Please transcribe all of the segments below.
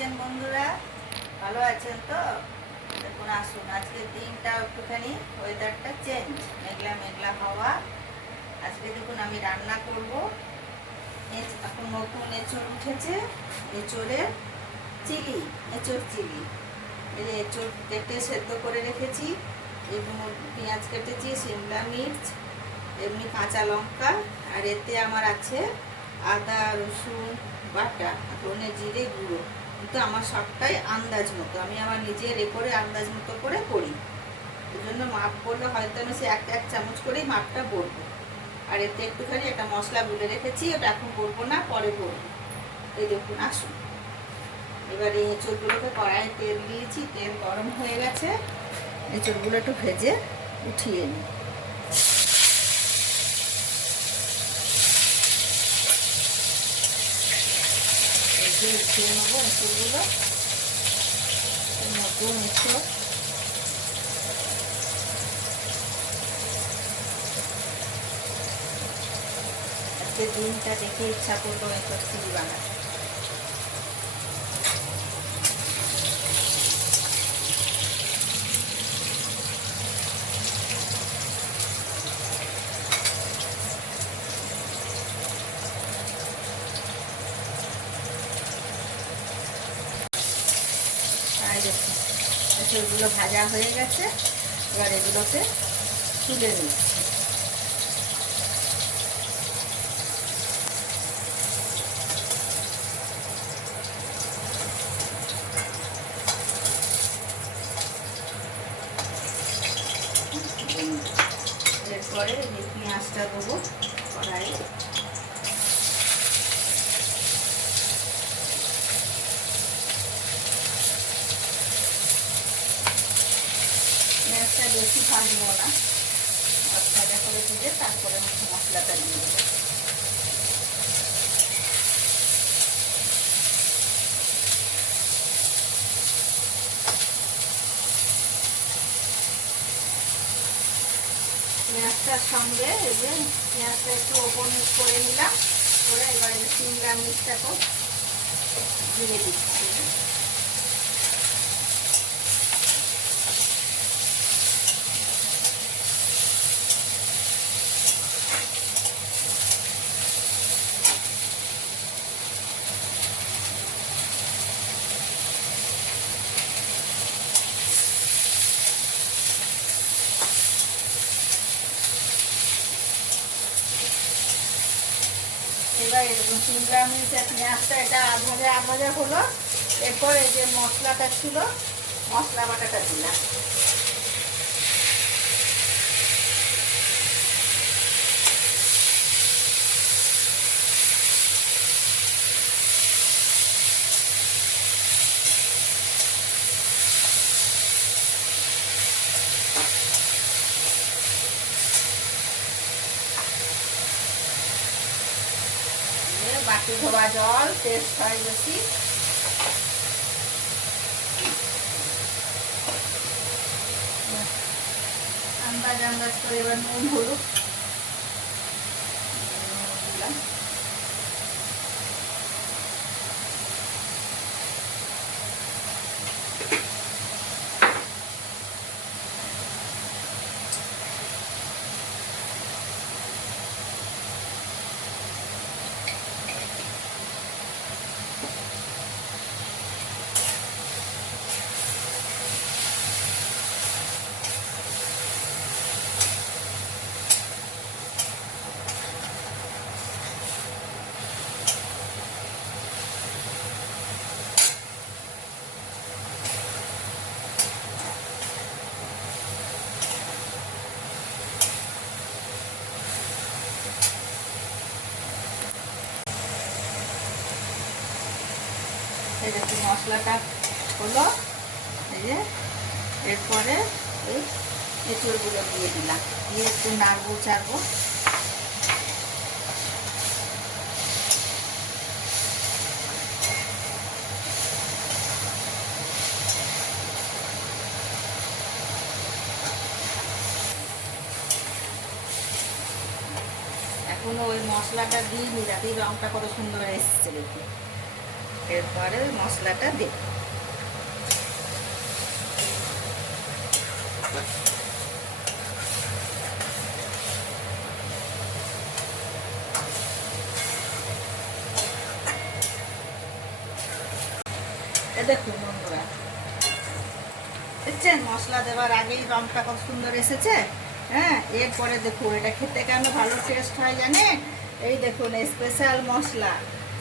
আছেন বন্ধুরা? ভালো আছেন তো? দেখুন, আসুন, আজকে দিনটা একটুখানি ওয়েদারটা চেঞ্জ, মেঘলা মেঘলা হাওয়া। আজকে দেখুন আমি রান্না করব। এখন নতুন এঁচড় উঠেছে, এঁচড়ের চিলি, এঁচড় চিলি। এই যে এঁচড় কেটে সেদ্ধ করে রেখেছি, এবং পেঁয়াজ কেটেছি, শিমলা মির্চ, এমনি কাঁচা লঙ্কা, আর এতে আমার আছে আদা রসুন বাটা, ধনে জিরে গুঁড়ো। কিন্তু আমার সবটাই আন্দাজ মতো, আমি আমার নিজের করে আন্দাজ মতো করে করি। এই জন্য মাপ করলে হয়তো আমি সে এক এক চামচ করেই মাপটা বলবো। আর এতে একটুখানি একটা মশলা গুলে রেখেছি, ওটা এখন বলবো না, পরে বলবো। এই দেখুন, আসুন এবার এই এঁচড়গুলোকে কড়াইয়ে তেল দিয়েছি, তেল গরম হয়ে গেছে। এঁচড়গুলো একটু ভেজে উঠিয়ে নিই। উঠিয়ে নেবো এঁচড়গুলো, নতুন এঁচড়। আজকে দিনটা দেখে ইচ্ছা করলো এঁচড় চিলি বানাতে। দেখুন এঁচড়গুলো ভাজা হয়ে গেছে, এবার এগুলোকে তুলে নিচ্ছি। এরপরে এই পেঁয়াজটা দেবো কড়াইয়ে। পেঁয়াজটা বেশি ভাজবো না, ভাজা করে দিয়ে তারপরে মশলাটা দিয়ে দেবো। পেঁয়াজটার সঙ্গে এই যে পেঁয়াজটা একটু ওপর নিচ করে নিলাম, করে এবার এই শিমলা মির্চটাকেও দিয়ে দিচ্ছি। এবার এরকম শিমলা মির্চ পেঁয়াজটা এটা আধ ভাজা হলো। এরপর এই যে মশলাটা ছিল, মশলা বাটাটা দিলাম। বাটি ধোয়া জল, টেস্ট হয় বেশি। আন্দাজ করে এবার নুন হলুদ দিলাম। এই যে মশলাটা হলো, এই যে এরপরে এই এঁচড়গুলো দিয়ে দিলাম, দিয়ে একটু নাড়বো চাড়বো। এখনো ওই মশলাটা দিইনি, যাতেই রঙটা কত সুন্দর এসছে দেখুন। এরপরে ওই মশলাটা দেব। দেখুন বন্ধুরা, দেখছেন মশলা দেওয়ার আগেই রংটা কত সুন্দর এসেছে। হ্যাঁ, এরপরে দেখুন এটা খেতে কেন ভালো টেস্ট হয় জানেন? এই দেখুন স্পেশাল মশলা,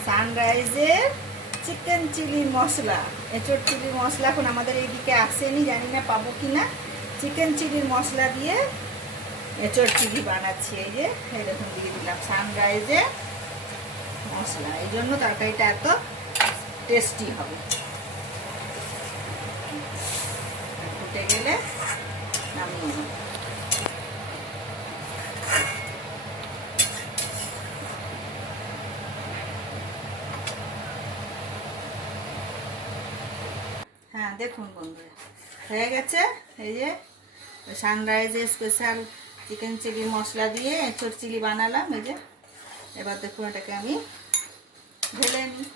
সানরাইজের চিকেন চিলি মশলা, এঁচোড় চিলি মশলা এখন আমাদের এইদিকে আসেনি, জানি না পাবো কি না। চিকেন চিলির মশলা দিয়ে এঁচোড় চিলি বানাচ্ছি। এই দেখুন দিয়ে দিলাম সানরাইজের মশলা, এই জন্য তরকারিটা এত টেস্টি হবে। ফুটে গেলে নামিয়ে নেব। হ্যাঁ দেখুন বন্ধুরা, হয়ে গেছে। এই যে সানরাইজের স্পেশাল চিকেন চিলি মশলা দিয়ে এঁচোড় চিলি বানালাম। এই যে এবার দেখুন এটাকে আমি ঢেলে নিই।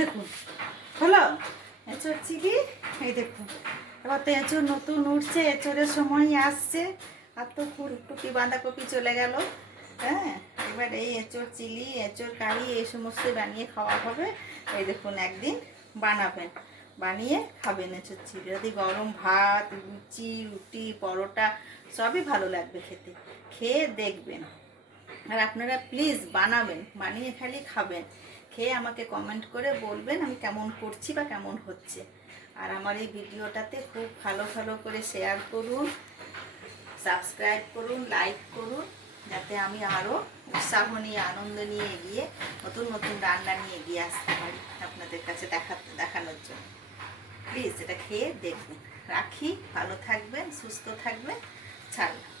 দেখুন হলো এঁচোড় চিলি। এই দেখুন এবার তো এঁচোড় নতুন উঠছে, এঁচোড়ের সময়ই আসছে। আর তো ফুলকপি বাঁধাকপি চলে গেল। হ্যাঁ, এবার এই এঁচোড় চিলি, এঁচোড় কারি এই সমস্ত বানিয়ে খাওয়া হবে। এই দেখুন একদিন বানাবেন, বানিয়ে খাবেন এঁচোড় চিলি। যদি গরম ভাত, লুচি, রুটি, পরোটা সবই ভালো লাগবে খেতে। খেয়ে দেখবেন। আর আপনারা প্লিজ বানাবেন, বানিয়ে খালি খাবেন। খেয়ে আমাকে কমেন্ট করে বলবেন আমি কেমন করছি বা কেমন হচ্ছে। আর আমার এই ভিডিওটাতে খুব ভালো ভালো করে শেয়ার করুন, সাবস্ক্রাইব করুন, লাইক করুন, যাতে আমি আরও উৎসাহ নিয়ে, আনন্দ নিয়ে এগিয়ে নতুন নতুন রান্না নিয়ে এগিয়ে আসতে পারি আপনাদের কাছে দেখানোর জন্য। প্লিজ এটা খেয়ে দেখবেন। রাখি, ভালো থাকবেন, সুস্থ থাকবেন, ছাড়বেন।